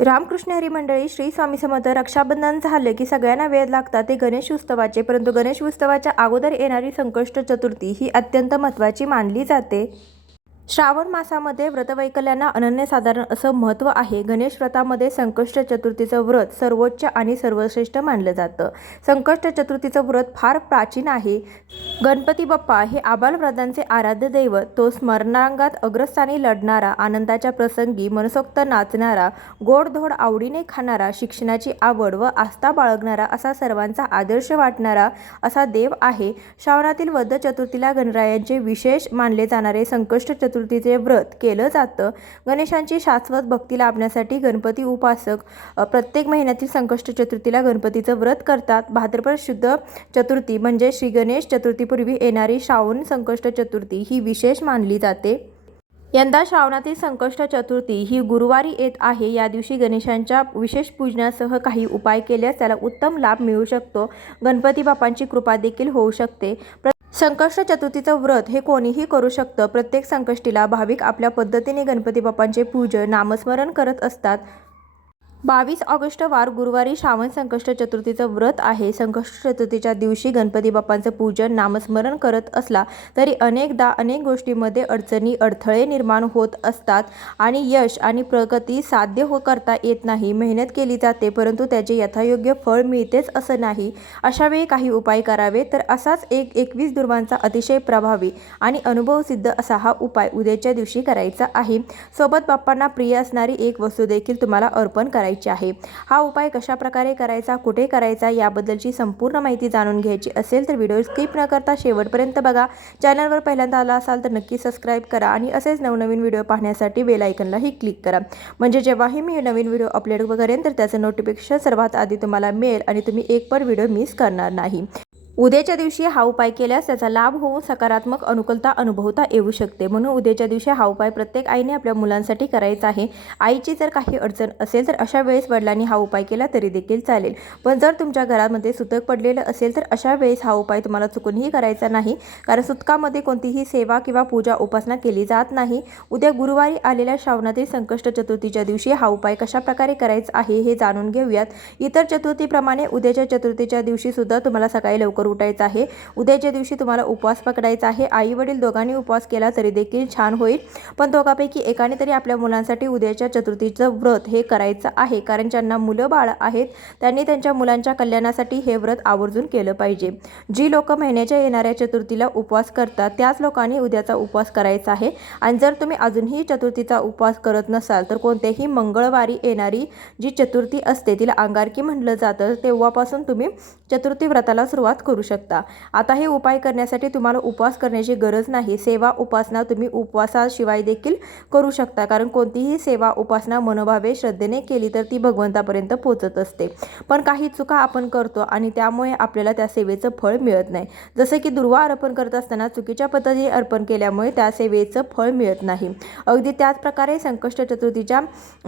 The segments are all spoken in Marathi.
रामकृष्ण हरी मंडळी, श्री स्वामी समर्थ. रक्षाबंधन झाले की सगळ्यांना वेळ लागतात ते गणेश उत्सवाचे, परंतु गणेश उत्सवाच्या अगोदर येणारी संकष्ट चतुर्थी ही अत्यंत महत्त्वाची मानली जाते. श्रावण मासामध्ये व्रतवैकल्यांना अनन्यसाधारण असं महत्त्व आहे. गणेश व्रतामध्ये संकष्ट चतुर्थीचं व्रत सर्वोच्च आणि सर्वश्रेष्ठ मानलं जातं. संकष्ट चतुर्थीचं व्रत फार प्राचीन आहे. गणपती बाप्पा हे आबालवृद्धांचे आराध्य दैवत. तो स्मरणांगात अग्रस्थानी लढणारा, आनंदाच्या प्रसंगी मनसोक्त नाचणारा, गोडधोड आवडीने खाणारा, शिक्षणाची आवड व आस्था बाळगणारा, असा सर्वांचा आदर्श वाटणारा असा देव आहे. श्रावणातील वद्ध चतुर्थीला गणरायांचे विशेष मानले जाणारे संकष्ट चतुर्थीचे व्रत केलं जातं. गणेशांची शाश्वत भक्ती लाभण्यासाठी गणपती उपासक प्रत्येक महिन्यातील संकष्ट चतुर्थीला गणपतीचं व्रत करतात. भाद्रपद शुद्ध चतुर्थी म्हणजे श्री गणेश चतुर्थीपूर्वी येणारी श्रावण संकष्ट चतुर्थी ही विशेष मानली जाते. यंदा श्रावणातील संकष्ट चतुर्थी ही गुरुवारी येत आहे. या दिवशी गणेशांच्या विशेष पूजनासह काही उपाय केल्यास त्याला उत्तम लाभ मिळू शकतो. गणपती बाप्पांची कृपा देखील होऊ शकते. संकष्ट चतुर्थीचं व्रत हे कोणीही करू शकतं. प्रत्येक संकष्टीला भाविक आपल्या पद्धतीने गणपती बाप्पांचे पूजन, नामस्मरण करत असतात. 22 ऑगस्ट वार गुरुवारी श्रावण संकष्ट चतुर्थीचं व्रत आहे. संकष्ट चतुर्थीच्या दिवशी गणपती बाप्पांचं पूजन, नामस्मरण करत असला तरी अनेकदा अनेक गोष्टींमध्ये अडचणी, अडथळे निर्माण होत असतात आणि यश आणि प्रगती साध्य करता येत नाही. मेहनत केली जाते परंतु त्याचे यथायोग्य फळ मिळतेच असं नाही. अशावेळी काही उपाय करावे. तर असाच 21 दुर्वांचा अतिशय प्रभावी आणि अनुभवसिद्ध असा हा उपाय उद्याच्या दिवशी करायचा आहे. सोबत बाप्पांना प्रिय असणारी एक वस्तू देखील तुम्हाला अर्पण करायची आहे. हा उपाय कशा प्रकारे करायचा, कुठे करायचा याबद्दलची संपूर्ण माहिती जाणून घ्यायची असेल तर व्हिडिओ स्किप न करता शेवटपर्यंत बघा. चॅनलवर पहिल्यांदा आला असाल तर नक्की सबस्क्राईब करा आणि असेच नवनवीन व्हिडिओ पाहण्यासाठी बेल आयकॉनलाही क्लिक करा. म्हणजे जेव्हाही मी नवीन व्हिडिओ अपलोड करेन तर त्याचं नोटिफिकेशन सर्वात आधी तुम्हाला मिळेल आणि तुम्ही एक पण व्हिडिओ मिस करणार नाही. उद्याच्या दिवशी हा उपाय केल्यास त्याचा लाभ होऊन सकारात्मक अनुकूलता अनुभवता येऊ शकते. म्हणून उद्याच्या दिवशी हा उपाय प्रत्येक आईने आपल्या मुलांसाठी करायचा आहे. आईची जर काही अडचण असेल तर अशा वेळेस वडिलांनी हा उपाय केला तरी देखील चालेल. पण जर तुमच्या घरामध्ये सुतक पडलेलं असेल तर अशा वेळेस हा उपाय तुम्हाला चुकूनही करायचा नाही, कारण सुतकामध्ये कोणतीही सेवा किंवा पूजा उपासना केली जात नाही. उद्या गुरुवारी आलेल्या श्रावणातील संकष्ट चतुर्थीच्या दिवशी हा उपाय कशा प्रकारे करायचा आहे हे जाणून घेऊयात. इतर चतुर्थीप्रमाणे उद्याच्या चतुर्थीच्या दिवशी सुद्धा तुम्हाला सकाळी लवकर उठायचं आहे. उद्याच्या दिवशी तुम्हाला उपवास पकडायचा आहे. आई वडील दोघांनी उपवास केला तरी देखील छान होईल, पण दोघांपैकी एकाने तरी आपल्या मुलांसाठी उद्याच्या चतुर्थीचं व्रत हे करायचं आहे. कारण ज्यांना मुलं बाळ आहेत त्यांनी त्यांच्या मुलांच्या कल्याणासाठी हे व्रत आवर्जून केलं पाहिजे. जी लोक महिन्याच्या येणाऱ्या चतुर्थीला उपवास करतात त्याच लोकांनी उद्याचा उपवास करायचा आहे. आणि जर तुम्ही अजूनही चतुर्थीचा उपवास करत नसाल तर कोणत्याही मंगळवारी येणारी जी चतुर्थी असते तिला अंगारकी म्हटलं जातं, तेव्हापासून तुम्ही चतुर्थी व्रताला सुरुवात करू शकता. आता हे उपाय करण्यासाठी तुम्हाला उपवास करण्याची गरज नाही. सेवा उपासना तुम्ही उपवासाशिवाय देखील करू शकता, कारण कोणतीही सेवा उपासना मनोभावे श्रद्धेने केली तर ती भगवंतापर्यंत पोहोचत असते. पण काही चुका आपण करतो आणि त्यामुळे आपल्याला त्या सेवेचं फळ मिळत नाही. जसं की दुर्वा अर्पण करत असताना चुकीच्या पद्धतीने अर्पण केल्यामुळे त्या सेवेचं फळ मिळत नाही. अगदी त्याच प्रकारे संकष्ट चतुर्थीच्या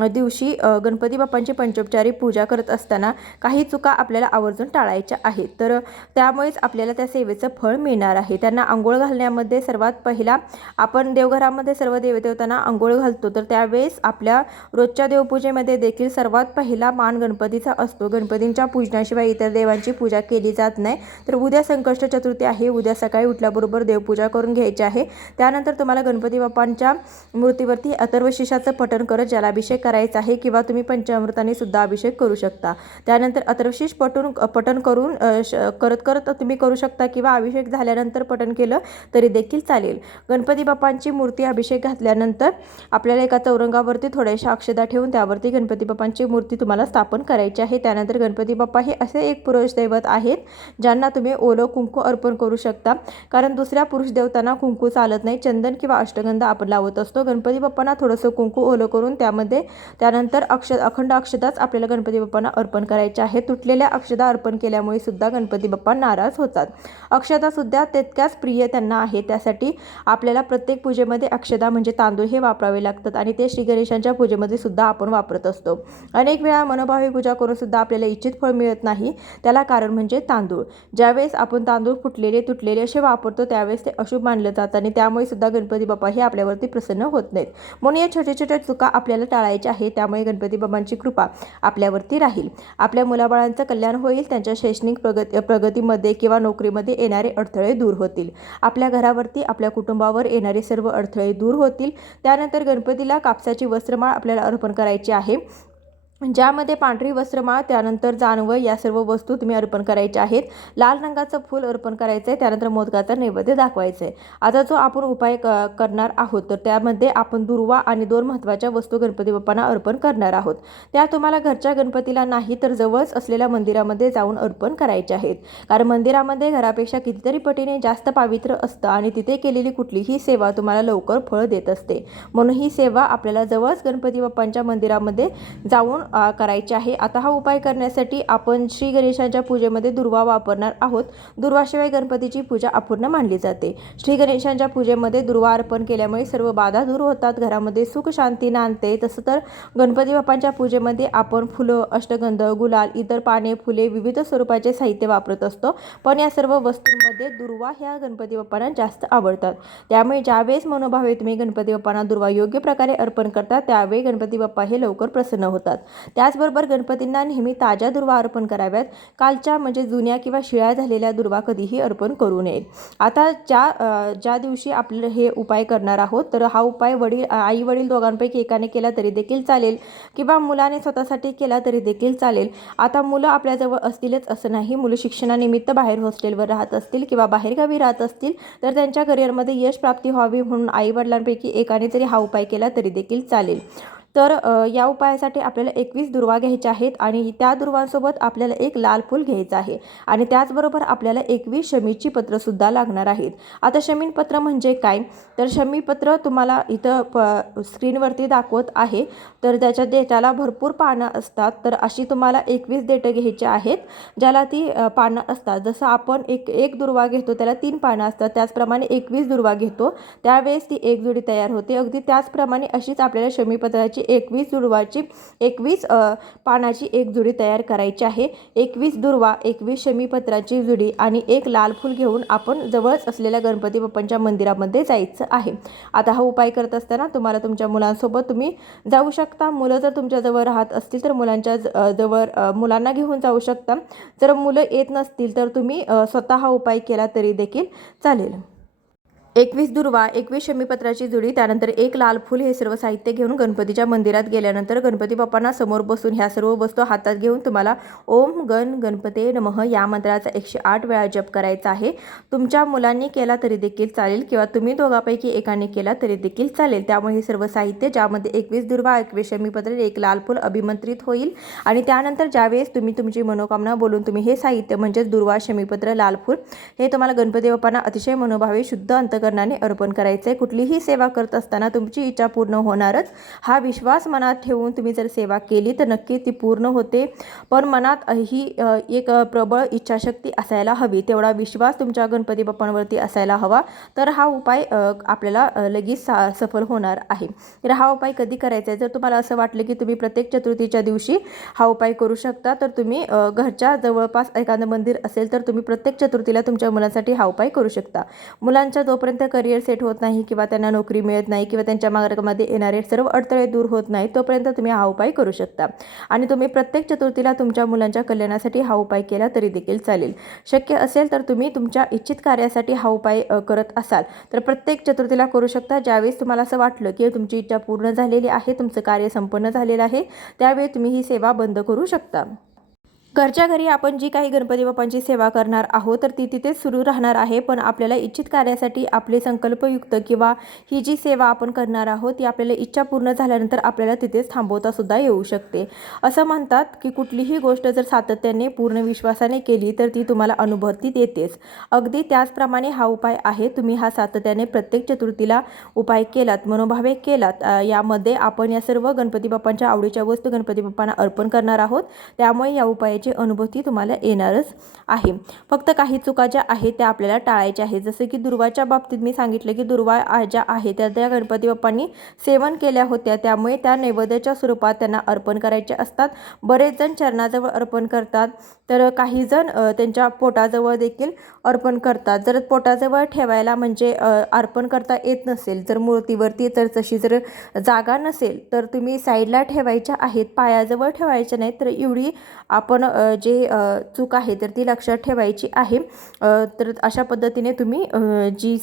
दिवशी गणपती बाप्पांची पंचोपचारी पूजा करत असताना काही चुका आपल्याला आवर्जून टाळायच्या आहेत. तर त्यामुळेच आपल्याला त्या सेवेचं फळ मिळणार आहे. त्यांना आंघोळ घालण्यामध्ये सर्वात पहिला आपण देवघरामध्ये सर्व देवदेवतांना आंघोळ घालतो, तर त्यावेळेस आपल्या रोजच्या देवपूजेमध्ये देखील सर्वात पहिला मान गणपतीचा असतो. गणपतींच्या पूजनाशिवाय इतर देवांची पूजा केली जात नाही. तर उद्या संकष्ट चतुर्थी आहे. उद्या सकाळी उठल्याबरोबर देवपूजा करून घ्यायची आहे. त्यानंतर तुम्हाला गणपती बाप्पांच्या मूर्तीवरती अथर्वशीर्षाचं पठण करत जलाभिषेक करायचा आहे किंवा तुम्ही पंचामृताने सुद्धा अभिषेक करू शकता. त्यानंतर अथर्वशीर्ष पठण करून करत तुम्ही करू शकता किंवा अभिषेक झाल्यानंतर पठण केलं तरी देखील चालेल. गणपती बाप्पांची मूर्ती अभिषेक घातल्यानंतर आपल्याला एका चौरंगावरती थोड्याशा अक्षता ठेवून त्यावरती गणपती बाप्पांची मूर्ती तुम्हाला स्थापन करायची आहे. त्यानंतर गणपती बाप्पा हे असे एक पुरुष दैवत आहेत ज्यांना तुम्ही ओलं कुंकू अर्पण करू शकता, कारण दुसऱ्या पुरुष देवतांना कुंकू चालत नाही. चंदन किंवा अष्टगंध आपण लावत असतो. गणपती बाप्पांना थोडंसं कुंकू ओलं करून त्यामध्ये त्यानंतर अखंड अक्षताच आपल्याला गणपती बाप्पांना अर्पण करायचे आहे. तुटलेल्या अक्षता अर्पण केल्यामुळे सुद्धा गणपती बाप्पा नाराज होतात. अक्षतासुद्धा तितक्याच प्रिय त्यांना आहे. त्यासाठी आपल्याला प्रत्येक पूजेमध्ये अक्षता म्हणजे तांदूळ हे वापरावे लागतात आणि ते श्री गणेशांच्या पूजेमध्ये सुद्धा आपण वापरत असतो. अनेक वेळा मनोभावे पूजा करून सुद्धा आपल्याला इच्छित फळ मिळत नाही. त्याला कारण म्हणजे तांदूळ. ज्यावेळेस आपण तांदूळ फुटलेले तुटलेले असे वापरतो त्यावेळेस ते अशुभ मानलं जातं आणि त्यामुळे सुद्धा गणपती बाप्पा हे आपल्यावरती प्रसन्न होत नाहीत. म्हणून या छोट्या छोट्या चुका आपल्याला टाळायच्या आहे. त्यामुळे गणपती बाबांची कृपा आपल्यावरती राहील. आपल्या मुलाबाळांचं कल्याण होईल. त्यांच्या शैक्षणिक प्रगतीमध्ये किंवा नोकरीमध्ये येणारे अडथळे दूर होतील. आपल्या घरावरती आपल्या कुटुंबावर येणारे सर्व अडथळे दूर होतील. त्यानंतर गणपतीला कापसाची वस्त्रमाळ आपल्याला अर्पण करायची आहे. ज्यामध्ये पांढरी वस्त्रमाळ, त्यानंतर जानवं या सर्व वस्तू तुम्ही अर्पण करायच्या आहेत. लाल रंगाचं फूल अर्पण करायचं आहे. त्यानंतर मोदकाचा नैवेद्य दाखवायचं आहे. आता जो आपण उपाय करणार आहोत तर त्यामध्ये आपण दुर्वा आणि 2 महत्त्वाच्या वस्तू गणपती बाप्पांना अर्पण करणार आहोत. त्या तुम्हाला घरच्या गणपतीला नाही तर जवळच असलेल्या मंदिरामध्ये जाऊन अर्पण करायचे आहेत. कारण मंदिरामध्ये घरापेक्षा कितीतरी पटीने जास्त पावित्र्य असतं आणि तिथे केलेली कुठलीही सेवा तुम्हाला लवकर फळ देत असते. म्हणून ही सेवा आपल्याला जवळच गणपती बाप्पांच्या मंदिरामध्ये जाऊन करायचे आहे. आता हा उपाय करण्यासाठी आपण श्री गणेशांच्या पूजेमध्ये दुर्वा वापरणार आहोत. दुर्वाशिवाय गणपतीची पूजा अपूर्ण मानली जाते. श्री गणेशांच्या पूजेमध्ये दुर्वा अर्पण केल्यामुळे सर्व बाधा दूर होतात. घरामध्ये सुख शांती नांदते. तसं तर गणपती बाप्पांच्या पूजेमध्ये आपण फुलं, अष्टगंध, गुलाल, इतर पाने, फुले, विविध स्वरूपाचे साहित्य वापरत असतो. पण या सर्व वस्तूंमध्ये दुर्वा ह्या गणपती बाप्पांना जास्त आवडतात. त्यामुळे ज्यावेळेस मनोभावे तुम्ही गणपती बाप्पांना दुर्वा योग्य प्रकारे अर्पण करता त्यावेळी गणपती बाप्पा हे लवकर प्रसन्न होतात. त्याचबरोबर गणपतींना नेहमी ताज्या दुर्वा अर्पण कराव्यात. कालच्या म्हणजे जुन्या किंवा शिळ्या झालेल्या दुर्वा कधीही अर्पण करू नयेत. आता ज्या दिवशी आपलं हे उपाय करणार आहोत तर हा उपाय आई वडील दोघांपैकी एकाने केला तरी देखील चालेल किंवा मुलाने स्वतःसाठी केला तरी देखील चालेल. आता मुलं आपल्याजवळ असतीलच असं नाही. मुलं शिक्षणानिमित्त बाहेर हॉस्टेलवर राहत असतील किंवा बाहेरगावी राहत असतील तर त्यांच्या करिअरमध्ये यश प्राप्ती व्हावी म्हणून आई वडिलांपैकी एकाने जरी हा उपाय केला तरी देखील चालेल. तर या उपायासाठी आपल्याला 21 दुर्वा घ्यायच्या आहेत आणि त्या दुर्वांसोबत आपल्याला एक लाल फूल घ्यायचं आहे आणि त्याचबरोबर आपल्याला 21 शमीची पत्रसुद्धा लागणार आहेत. आता शमीपत्र म्हणजे काय तर शमीपत्र तुम्हाला इथं स्क्रीनवरती दाखवत आहे. तर त्याच्या देठाला भरपूर पानं असतात. तर अशी तुम्हाला 21 देठं घ्यायची आहेत ज्याला ती पानं असतात. जसं आपण एक दुर्वा घेतो त्याला 3 पानं असतात त्याचप्रमाणे 21 दुर्वा घेतो त्यावेळेस ती एक जोडी तयार होते. अगदी त्याचप्रमाणे अशीच आपल्याला शमीपत्राची 21 दुर्वाची 21 पानाची एक जोडी तयार करायची आहे. 21 दुर्वा, 21 शमीपत्राची जोडी आणि एक लाल फूल घेऊन आपण जवळच असलेल्या गणपती बाप्पांच्या मंदिरामध्ये जायचं आहे. आता हा उपाय करत असताना तुम्हाला तुमच्या मुलांसोबत तुम्ही जाऊ शकता. मुलं जर तुमच्याजवळ राहत असतील तर मुलांच्या जवळ मुलांना घेऊन जाऊ शकता. जर मुलं येत नसतील तर तुम्ही स्वतः हा उपाय केला तरी देखील चालेल. 21 दुर्वा, 21 शमीपत्राची जुडी, त्यानंतर एक लाल फूल हे सर्व साहित्य घेऊन गणपतीच्या मंदिरात गेल्यानंतर गणपती बाप्पांना समोर बसून ह्या सर्व वस्तू हातात घेऊन तुम्हाला ओम गण गणपते नमः या मंत्राचा 108 वेळा जप करायचा आहे. तुमच्या मुलांनी केला तरी देखील चालेल किंवा तुम्ही दोघांपैकी एकाने केला तरी देखील चालेल. त्यामुळे हे सर्व साहित्य ज्यामध्ये 21 दुर्वा, 21 शमीपत्र, एक लाल फूल अभिमंत्रित होईल आणि त्यानंतर ज्यावेळेस तुम्ही तुमची मनोकामना बोलून तुम्ही हे साहित्य म्हणजेच दुर्वा, शमीपत्र, लाल फूल हे तुम्हाला गणपती बाप्पांना अतिशय मनोभावे शुद्ध अंतकरणाने अर्पण करायचे. कुठलीही सेवा करत असताना तुमची इच्छा पूर्ण होणारच हा विश्वास मनात ठेवून तुम्ही जर सेवा केली तर नक्की ती पूर्ण होते. पण मनात ही एक प्रबळ इच्छाशक्ती असायला हवी. तेवढा विश्वास तुमच्या गणपती बाप्पांवरती असायला हवा. तर हा उपाय आपल्याला लगेच सफल होणार आहे. तर हा उपाय कधी करायचा आहे जर तुम्हाला असं वाटलं की तुम्ही प्रत्येक चतुर्थीच्या दिवशी हा उपाय करू शकता तर तुम्ही घरच्या जवळपास एखादं मंदिर असेल तर तुम्ही प्रत्येक चतुर्थीला तुमच्या मुलांसाठी हा उपाय करू शकता. मुलांच्या जोपर्यंत करिअर सेट होत नाही किंवा त्यांना नोकरी मिळत नाही किंवा त्यांच्या मार्गामध्ये येणारे सर्व अडथळे दूर होत नाही तोपर्यंत तुम्ही हा उपाय करू शकता आणि तुम्ही प्रत्येक चतुर्थीला तुमच्या मुलांच्या कल्याणासाठी हा उपाय केला तरी देखील चालेल. शक्य असेल तर तुम्ही तुमच्या इच्छित कार्यासाठी हा उपाय करत असाल तर प्रत्येक चतुर्थीला करू शकता. ज्यावेळेस तुम्हाला असं वाटलं की तुमची इच्छा पूर्ण झालेली आहे, तुमचं कार्य संपन्न झालेलं आहे त्यावेळी तुम्ही ही सेवा बंद करू शकता. घरच्या घरी आपण जी काही गणपती बाप्पांची सेवा करणार आहोत तर ती तिथेच सुरू राहणार आहे. पण आपल्याला इच्छित कार्यासाठी आपले संकल्पयुक्त किंवा ही जी सेवा आपण करणार आहोत ती आपल्याला इच्छा पूर्ण झाल्यानंतर आपल्याला तिथेच थांबवता सुद्धा येऊ शकते. असं म्हणतात की कुठलीही गोष्ट जर सातत्याने पूर्ण विश्वासाने केली तर ती तुम्हाला अनुभूतीत येतेच. अगदी त्याचप्रमाणे हा उपाय आहे. तुम्ही हा सातत्याने प्रत्येक चतुर्थीला उपाय केलात, मनोभावे केलात, यामध्ये आपण या सर्व गणपती बाप्पांच्या आवडीच्या वस्तू गणपती बाप्पांना अर्पण करणार आहोत. त्यामुळे या उपायाची पाण्याची अनुभूती तुम्हाला येणारच आहे. फक्त काही चुका ज्या आहेत त्या आपल्याला टाळायच्या आहेत. जसं की दुर्वाच्या बाबतीत मी सांगितलं की दुर्वा ज्या आहेत त्या गणपती बाप्पांनी सेवन केल्या होत्या, त्यामुळे त्या नैवेद्याच्या स्वरूपात त्यांना अर्पण करायचे असतात. बरेच जण चरणाजवळ अर्पण करतात, तर काही जण त्यांच्या पोटाजवळ देखील अर्पण करतात. जर पोटाजवळ ठेवायला म्हणजे अर्पण करता येत नसेल, जर मूर्तीवरती तर तशी जर जागा नसेल तर तुम्ही साईडला ठेवायच्या आहेत, पायाजवळ ठेवायच्या नाहीत. तर एवढी आपण जे चूक आहे तर ती लक्षात ठेवायची आहे. तर अशा पद्धतीने तुम्ही जी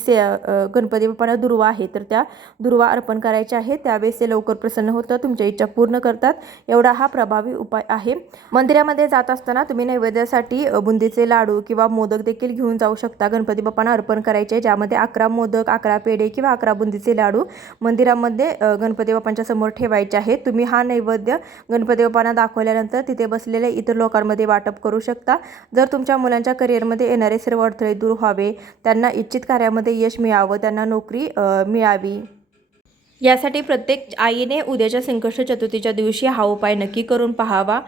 गणपती बाप्पांना दुर्वा आहे तर त्या दुर्वा अर्पण करायच्या आहे. त्यावेळेस ते लवकर प्रसन्न होतं, तुमच्या इच्छा पूर्ण करतात. एवढा हा प्रभावी उपाय आहे. मंदिरामध्ये जात असताना तुम्ही नैवेद्यासाठी बुंदीचे लाडू किंवा मोदक देखील घेऊन जाऊ शकता. गणपती बाप्पांना अर्पण करायचे, ज्यामध्ये 11 मोदक, 11 पेढे किंवा 11 बुंदीचे लाडू मंदिरामध्ये गणपती बाप्पांच्या समोर ठेवायचे आहेत. तुम्ही हा नैवेद्य गणपती बाप्पांना दाखवल्यानंतर तिथे बसलेल्या इतर लोकांमध्ये वाटप करू शकता. जर तुमच्या मुलांच्या करिअरमध्ये येणारे सर्व अडथळे दूर व्हावे, त्यांना इच्छित कार्यामध्ये यश मिळावं, त्यांना नोकरी मिळावी, यासाठी प्रत्येक आईने उद्याच्या संकष्ट चतुर्थीच्या दिवशी हा उपाय नक्की करून पाहावा.